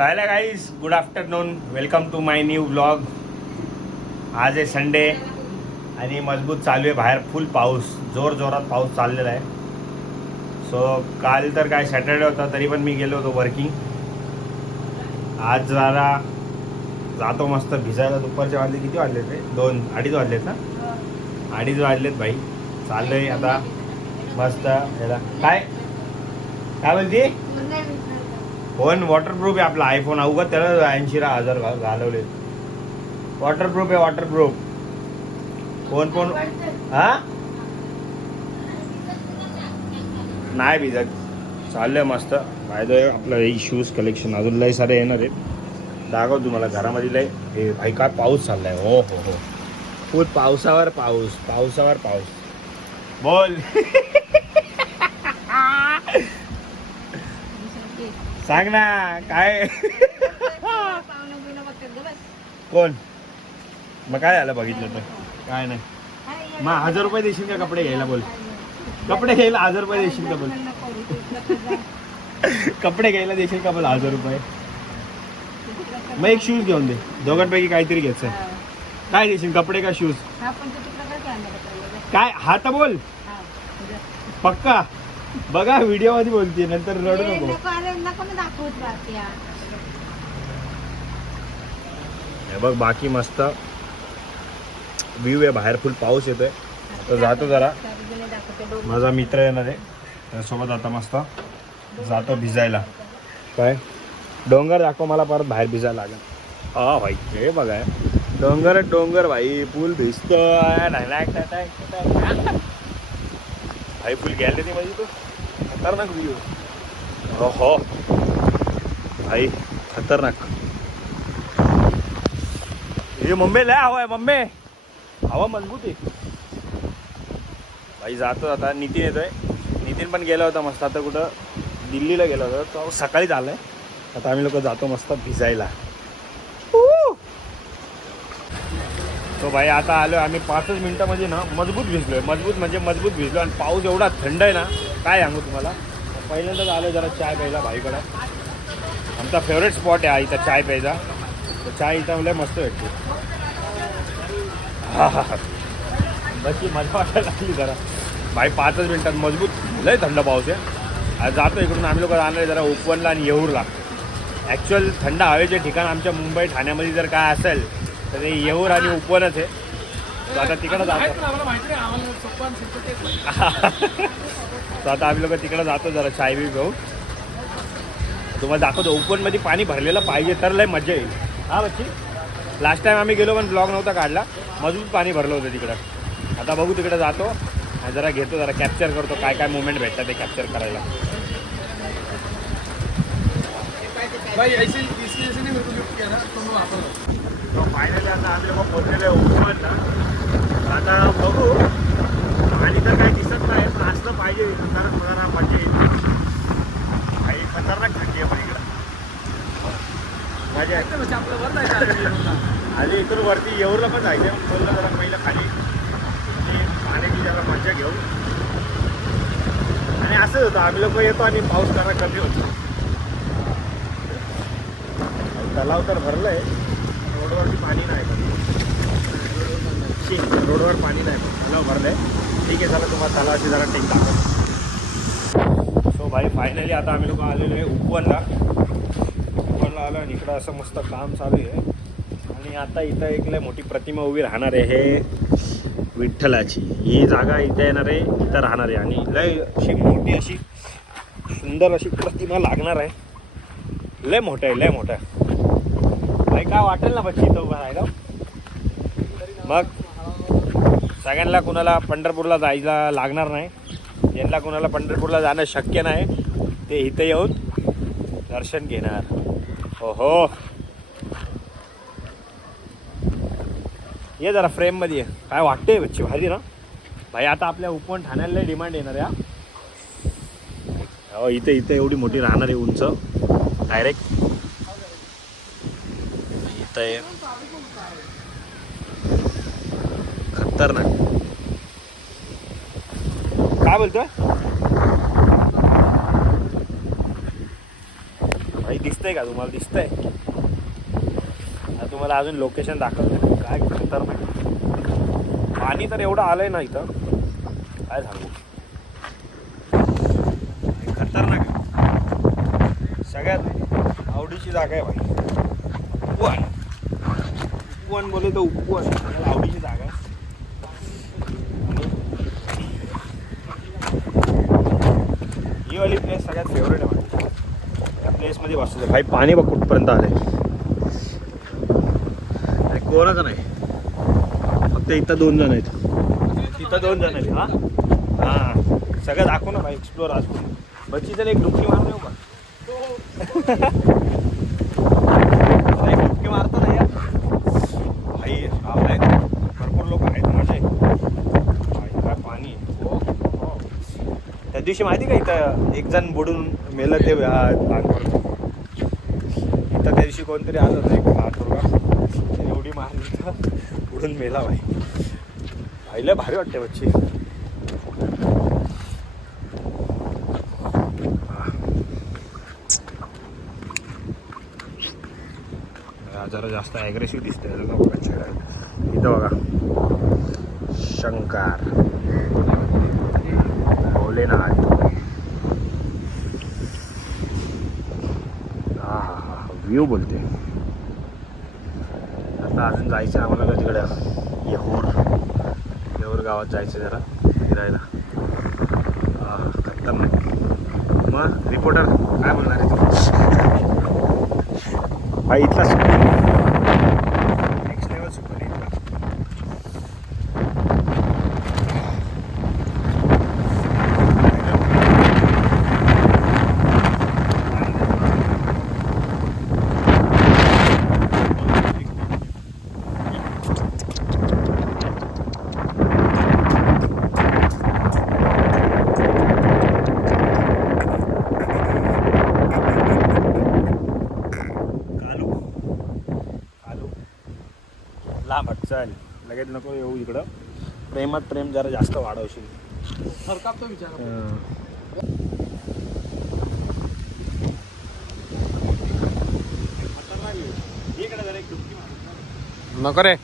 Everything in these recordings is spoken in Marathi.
Hello guys, good afternoon. Welcome to my new blog. आज आहे संडे आणि मजबूत चालू आहे बाहेर फुल पाऊस, जोरात पाऊस चाललेला आहे. सो काल तर काय सॅटर्डे होता तरी पण मी गेलो होतो वर्किंग. आज जरा जातो मस्त भिजायला. दुपारचे वाजले, किती वाजले ते 2-2:30 वाजलेत ना, 2:30 वाजलेत भाई. चाललंय आता मस्त याला. काय बोलती? फोन वॉटरप्रूफ आहे आपला आयफोन. अवघड त्याला 80,000 घालवले. वॉटरप्रूफ आहे, वॉटरप्रूफ फोन. हा नाही भिजत. चाललंय मस्त. फायदा आपलं हे शूज कलेक्शन अजून लय सारे येणार आहेत. दाखव तुम्हाला घरामध्ये लय. हे भाई काय पाऊस चाललाय. हो हो हो, फुल पावसावर पाऊस, पावसावर पाऊस. बोल. सांग ना काय. कोण मग काय झालं बघितलं तर काय नाही. मग 1000 रुपये देशील का कपडे घ्यायला? बोल. कपडे घ्यायला 1000 रुपये देशील का? बोल. कपडे घ्यायला देशील का? बोल 1000 रुपये. मग एक शूज घेऊन दे. दोघांपैकी काहीतरी घ्यायचं. काय देशील, कपडे का शूज? काय हा तर बोल पक्का. बघा व्हिडिओ मध्ये बोलते, नंतर रडू नको. बघ बाकी मस्त व्ह्यू आहे बाहेर, फुल पाऊस येतोय. तर जातो जरा, माझा मित्र येणार आहे त्यासोबत. आता मस्त जातो भिजायला. काय डोंगर दाखव मला, परत बाहेर भिजायला लागेल. हा भाई हे बघाय डोंगर भाई, फुल भिजतोय. भाई फुल गेले ती माझी. तू खतरनाक व्ह्यू. हो भाई खतरनाक. हे मम्मी लय हवा आहे. मम्मी हवा मजबूत आहे भाई. जातो आता. नितीन येतोय. नितीन पण गेला होता मस्त. आता कुठं दिल्लीला गेला होता तो, सकाळीच आलाय. आता आम्ही लोक जातो मस्त भिजायला. तो भाई आता आलो आम्ही 5 मिनिटामध्ये ना मजबूत भिजलोय. मजबूत भिजलो. आणि पाऊस एवढा थंड आहे ना, काय सांगू तुम्हाला. पहिल्यांदाच आलो जरा चाय प्यायला भाईकडं. आमचा फेवरेट स्पॉट आहे इथं चाय प्यायचा. तर चाय इथं लय मस्त भेटते. हा बस मजा वाटायला लागली जरा भाई. 5 मिनिटात मजबूत. लय थंड पाऊस आहे. आज जातो इकडून आम्ही लोक जाणार आहे जरा उपवनला आणि येऊरला. ॲक्च्युअल थंड हवेचे ठिकाण आमच्या मुंबई ठाण्यामध्ये जर काय असेल तर ते येऊर आणि उपवनच आहे. तर आता तिकडं जातो. तर आता आम्ही लोक तिकडं जातो जरा चाय बी घेऊ. तुम्हाला दाखवतो उपवनमध्ये पाणी भरलेलं पाहिजे तर लय मजा येईल. हा बच्ची, लास्ट टाइम आम्ही गेलो पण ब्लॉग नव्हता काढला. मजबूत पाणी भरलं होतं तिकडं. आता बघू तिकडे जातो आणि जरा घेतो, जरा कॅप्चर करतो काय काय मुवमेंट भेटतात ते कॅप्चर करायला. फायनली आता आम्ही लोक पोहोचलेलो आहे उपवनला. आता बघू. आणि तर काही दिसत नाही पण असलं पाहिजे कारण मला मजा येईल. काही खतरनाक थंडी आहे पण इकडं. मजा आधी इथून वरती येऊरला पण जायचं. बोललं जरा पहिलं खाली पाण्याची जरा मजा घेऊ. आणि असंच होतं, आम्ही लोक येतो आणि पाऊस जरा कमी होतो. तलाव तर भरलंय, रोडवरती पाणी नाही. रोडवर पाणी नाही, तलाव भरलंय. ठीक आहे, चला तुम्हाला तलावाची जरा टेक दाखवतो. सो भाई फायनली आता आम्ही लोक आलेलो आहे उपवनला आलो. आणि इकडं असं मस्त काम चालू आहे. आणि आता इथं एक लय मोठी प्रतिमा उभी राहणार आहे. हे विठ्ठलाची ही जागा इथे येणार आहे, इथं राहणार आहे. आणि लय अशी मोठी अशी सुंदर अशी प्रतिमा लागणार आहे. लय मोठं आहे, लय मोठं आहे. काय वाटेल ना बच्ची इथं उभा राहायला. मग सगळ्यांना कुणाला पंढरपूरला जायला लागणार नाही. ज्यांना कुणाला पंढरपूरला जाणं शक्य नाही ते इथं येऊन दर्शन घेणार. हो ये जरा फ्रेममध्ये ये. काय वाटतंय बच्ची, भारी ना भाई. आता आपल्या उपवन ठाण्याला डिमांड येणार आहे. हो इथे एवढी मोठी राहणार आहे, उंच डायरेक्ट इथं आहे. खतरनाक. काय बोलतोय भाई? दिसतंय का तुम्हाला? दिसतंय? तुम्हाला अजून लोकेशन दाखवलं काय खतरनाक पाणी तर एवढं आलंय ना इथं, काय सांगू, खतरनाक. सगळ्यात आवडीची जागा आहे भाई, उपवन. उपवन बोले तर उपवन मला आवडीची जागा आहे. ही वाली प्लेस सगळ्यात फेवरेट आहे माझी. त्या प्लेसमध्ये बसतो भाई. पाणी बघ कुठपर्यंत आलंय, आणि कोणाचं नाही, फक्त इथं 2 जण आहेत. तिथं 2 जण आहेत. हां सगळं दाखव ना भाई, एक्सप्लोर आज. बच्ची तर एक डुबकी मारून येऊ का? एक डुबकी मारतो ना या भाई. भरपूर लोक आहेत, मजा आहे भाई. काय पाणी. त्या दिवशी माहिती का इथं एक जण बुडून मेलं ते इथं त्या दिवशी कोणतरी आलं होतं एक हातोरगा, एवढी मारली तर बुडून मेला भाई. भाईला भारी वाटते बच्ची. जरा जास्त ॲग्रेसिव्ह दिसते बघा. इथं बघा शंकर भोलेनाथ. हा व्ह्यू बोलते. आता अजून जायचं आम्हाला तिकडं येऊर गावात जायचं जरा फिरायला. खतरनाक. मग रिपोर्टर काय बोलणार आहे भाई? इथला नेक्स्ट लेवल सुपर इथला. लांब चल, लगेच नको येऊ इकडं. प्रेमात प्रेम जरा जास्त वाढवशील. नको रे.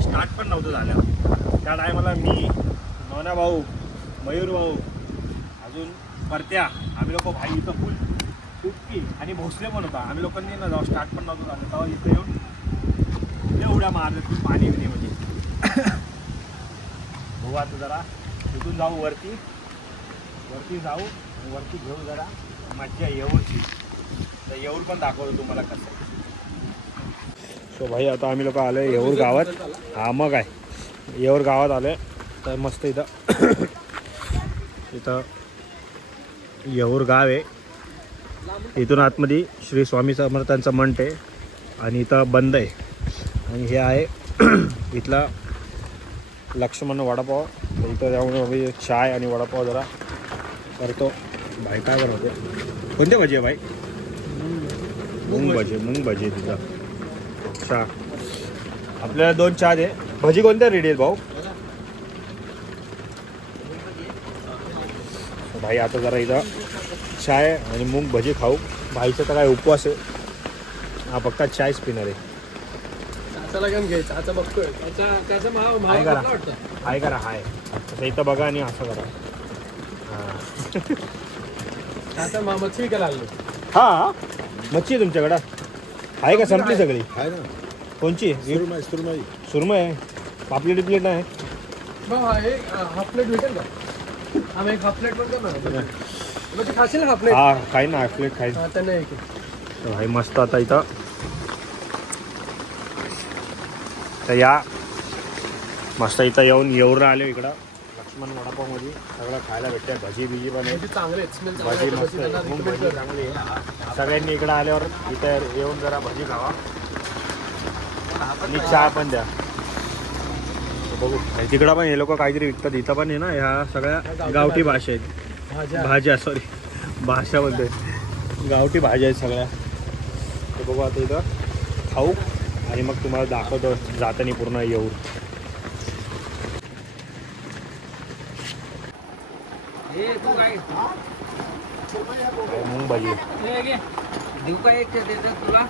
स्टार्ट पण नव्हतं झालं त्या टायमाला. मी, नोना भाऊ, मयूर भाऊ, अजून परत्या, आम्ही लोक भाई इथं फुल डुबकी आणि भोसले पण होता. आम्ही लोकांनी ना जाऊ स्टार्ट पण नव्हतं झालं तेव्हा इथं येऊन एवढ्या मारलं पाणी म्हणजे. भाऊ आता जरा इथून जाऊ वरती जाऊ आणि वरती घेऊ जरा मज्जा येऊरची. तर येऊर पण दाखवतो तुम्हाला कसं आहे. सो भाई आता आम्ही लोक आलो आहे येऊर गावात. हा मग आहे येऊर गावात आलो आहे. तर मस्त इथं इथं येऊर गाव आहे. इथून आतमध्ये श्री स्वामी समर्थांचं मंठ आहे आणि इथं बंद आहे. आणि हे आहे इथला लक्ष्मण वडापाव. तर इथं जाऊन आम्ही चाय आणि वडापाव जरा करतो. भाई काय बनवते? कोणते भजी आहे भाई? मूग भजी तिथं. चहा आपल्याला 2 चहा दे. भजी कोणत्या रेडी आहेत भाऊ? भाई आता जरा इथं चाय आणि मूग भजी खाऊ. भाईचा तर काय उपवास आहे, हा फक्त चायच पिणार आहे. हाय करा हाय असं इथं बघा आणि असं करा. मच्छी का लागली? हा मच्छी आहे तुमच्याकडं? आहे का? संपली सगळी? आहे ना. कोणची? सुरमई आहे. पापलेट प्लेट आहे. हाफ प्लेट भेटेल का? आम्ही एक हाफ प्लेट पण करणार. खाशील हाफ प्लेट? हा खाई ना हाफ प्लेट खाई. त्यांना भाई मस्त. आता इथं तर या मस्त इथं येऊन आले इकडं लक्ष्मण वडापावमध्ये. सगळं खायला भेटते. भजी बिजी पण आहे चांगले. भजी मस्त आहे. मूग भजी चांगली आहे. सगळ्यांनी इकडं आल्यावर इथं येऊन जरा भजी खावा आणि चहा पण द्या. बघू तिकडं पण हे लोक काहीतरी विकतात. इथं पण आहे ना ह्या सगळ्या गावठी भाषा आहेत. भाज्या सॉरी भाषा बोलते. गावठी भाज्या आहेत सगळ्या. तर बघू आता इथं खाऊ आणि मग तुम्हाला दाखवतो जाताना पूर्ण येऊर. मूग भाजी देऊ का एक देतात तुला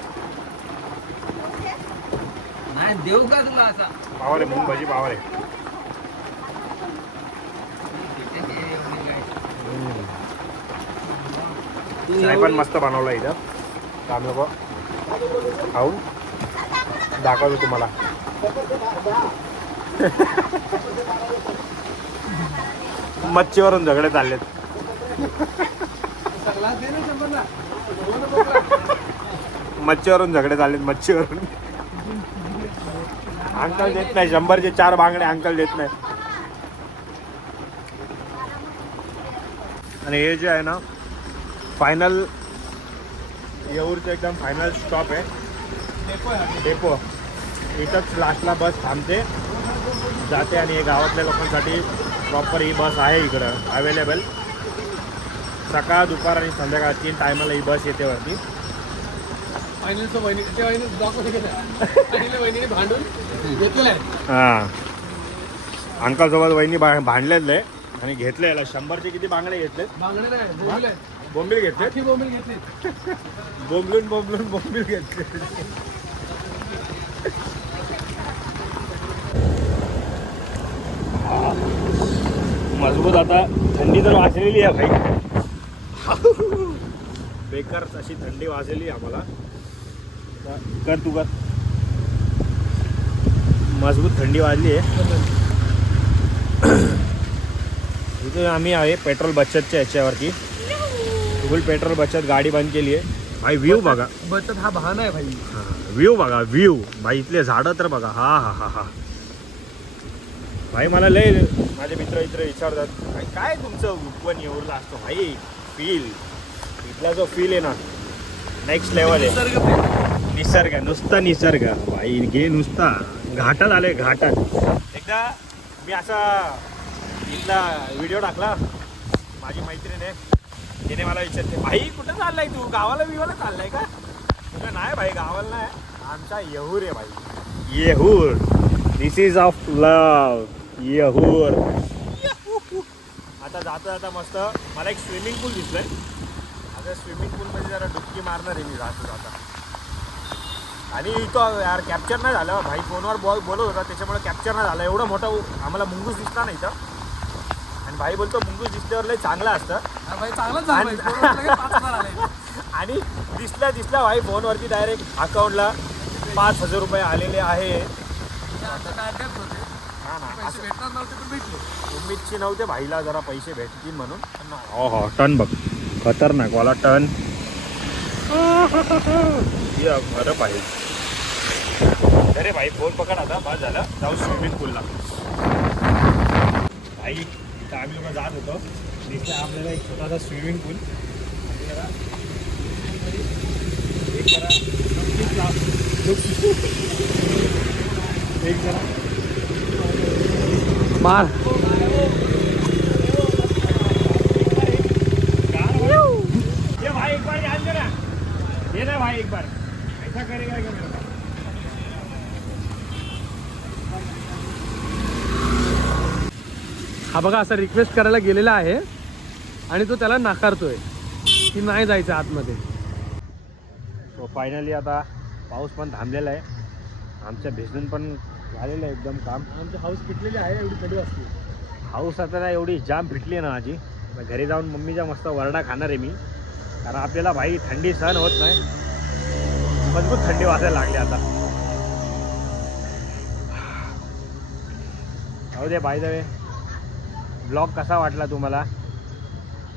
नाही देऊ का तुला असा पावर आहे मूग भाजी पावर आहे. चाय पण मस्त बनवला इथं. तर आम्ही लोक खाऊन दाखवतो तुम्हाला. मच्छीवरून झगडे चाललेत. मच्छीवरून झगडे चाललेत. मच्छीवरून अंकल देत नाही. 100चे 4 बांगडे अंकल देत नाही. आणि हे जे आहे ना फायनल येऊरचं एकदम फायनल स्टॉप आहे. डेपो. इथंच लास्टला बस थांबते जाते आणि हे गावातल्या लोकांसाठी प्रॉपर ही बस आहे इकडं अवेलेबल. सकाळ दुपार आणि संध्याकाळ 3 टायमाला ही बस येते वरती. हां अंकल सोबत वहिनी भांडलेले आणि घेतले याला 100चे किती बांगडे घेतले. बोंबील घेतले. बोंबील घेतले. मजबूत. आता थंडी तर वाचलेली आहे भाई. बेकार अशी थंडी वाजलेली आम्हाला. कर तू कर. मजबूत थंडी वाजली आहे. इथे आम्ही आहे पेट्रोल बचतच्या याच्यावरती. फुल पेट्रोल बचत गाडी बंद केली आहे भाई. व्ह्यू बघा. बचत हा बहाना आहे भाई. व्ह्यू बघा. व्ह्यू भाई. इथले झाडं तर बघा. हा हा हा हा भाई. मला लय माझे मित्र विचारतात भाई काय तुमचं उपवन येऊरला असतो भाई. फील इथला जो फील आहे ना नेक्स्ट लेवल आहे. निसर्ग नुसता निसर्ग भाई. घे नुसता घाटात आले. घाटात एकदा मी असा इथला व्हिडिओ टाकला. माझी मैत्रीण आहे तिने मला विचारते भाई कुठं चाललाय तू. गावाला बिवाला चाललाय का. तुला नाही भाई गावाला नाही. आमचा येहूर आहे भाई. येहूर. दिस इज ऑफ लव. येहूर. आता जाता मस्त मला एक स्विमिंग पूल दिसलंय. आता स्विमिंग पूलमध्ये जरा डुबकी मारणार आहे मी जाता. आणि इथं यार कॅप्चर नाही झालं भाई. फोनवर बोलत होता त्याच्यामुळे कॅप्चर नाही झालं. एवढं मोठं आम्हाला मुंगूस दिसला नाही इथं. आणि भाई बोलतो मुंगूस दिसल्यावर लय चांगलं असतं. आणि दिसला भाई फोनवरती डायरेक्ट अकाउंटला 5,000 रुपये आलेले आहे. उम्मीदची नव्हते भाईला जरा पैसे भेटतील म्हणून. हो हो टन बघ खतरनाक वाला टन. बरं पाहिजे. अरे भाई फोन पकड आता. बस झालं. जाऊ स्विमिंग पूलला भाई. इथं आम्ही लोक जात होतो. दिसला आपल्याला एक छोटासा स्विमिंग पूल. एक जरा मार. ये भाई एक बार ध्यान देना. ये ना भाई एक बार ऐसा करेगा क्या मेरा. हा बघा असं रिक्वेस्ट करायला गेलेला आहे आणि तो त्याला नाकारतोय की नाही जायचं आतमध्ये. तो फायनली आता पाऊस पण थांबलेला आहे. आमच्या भिजून पण झालेलं आहे एकदम काम. आमचे हाऊस पिटलेले आहे. एवढी थंडी वाजते. हाऊस आता ना एवढी जाम फिटली आहे ना माझी. घरी जाऊन मम्मीच्या मस्त वरडा खाणार आहे मी. कारण आपल्याला भाई थंडी सहन होत नाही. मजबूत थंडी वाजायला लागली आता. हो दे. बाय द वे ब्लॉग कसा वाटला तुम्हाला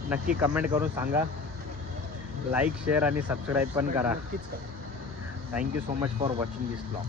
नक्की कमेंट करून सांगा. लाईक शेअर आणि सबस्क्राईब पण करा. नक्कीच करा. Thank you so much for watching this blog.